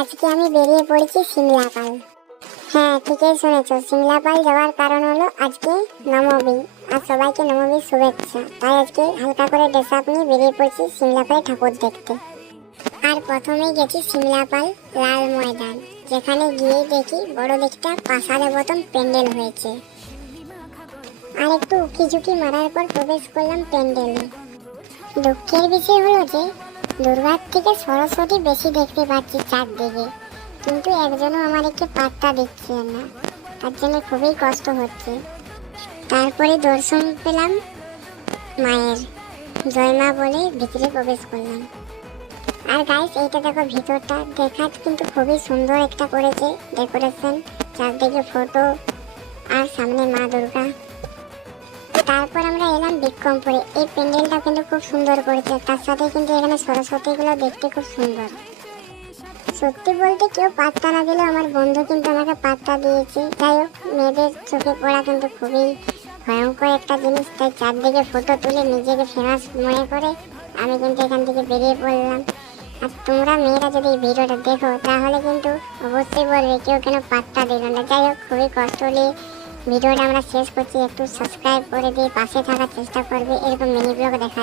আজকে আমি বেরিয়ে পড়েছি সিমলাপাল। হ্যাঁ, ঠিকই শুনেছো, সিমলাপাল যাওয়ার কারণ হলো আজকে নবমী, আর সবাইকে নবমীর শুভেচ্ছা। তাই আজকে হালকা করে ড্রেস আপ নিয়ে বেরিয়ে পড়েছি সিমলাপালে ঠাকুর দেখতে। আর প্রথমেই গেছি সিমলাপাল লাল ময়দান, যেখানে গিয়ে দেখি বড় দেখটা প্রাসাদের মতন প্যান্ডেল হয়েছে। আর একটু উকিঝুঁকি মারার পর প্রবেশ করলাম প্যান্ডেলে। দুঃখের বিষয় হলো যে দুর্গার থেকে সরস্বতী বেশি দেখতে পাচ্ছি চারদিকে, কিন্তু একজনও আমাদেরকে পাত্তা দিচ্ছে না, তার জন্য খুবই কষ্ট হচ্ছে। তারপরে দর্শন পেলাম মায়ের, জয় মা বলে ভিতরে প্রবেশ করলাম। আর গাইস, এইটা দেখো, ভিতরটা দেখা কিন্তু খুবই সুন্দর একটা করেছে ডেকোরেশন, চারদিকে ফটো আর সামনে মা দুর্গা। তারপর আমরা এলাম বিক্রমপুরে। এই প্যান্ডেলটা কিন্তু খুব সুন্দর করেছে, তার সাথে কিন্তু এখানে সরস্বতীগুলো দেখতে খুব সুন্দর। সত্যি বলতে কেউ পাত্তা না দিলেও আমার বন্ধু কিন্তু আমাকে পাত্তা দিয়েছে। যাই হোক, মেয়েদের চোখে পড়া কিন্তু খুবই ভয়ঙ্কর একটা জিনিস, তাই চারদিকে ফটো তুলে নিজেকে ফেমাস মনে করে আমি কিন্তু এখান থেকে বেরিয়ে পড়লাম। আর তোমরা মেয়েরা যদি এই ভিডিওটা দেখো তাহলে কিন্তু অবশ্যই বলবে কেউ কেন পাত্তা দিল না। যাই হোক, খুবই কষ্ট নিয়ে ভিডিওটা আমরা শেষ করছি। একটু সাবস্ক্রাইব করে দিয়ে পাশে থাকার চেষ্টা করবে, এরকম মিনি ব্লগ দেখা।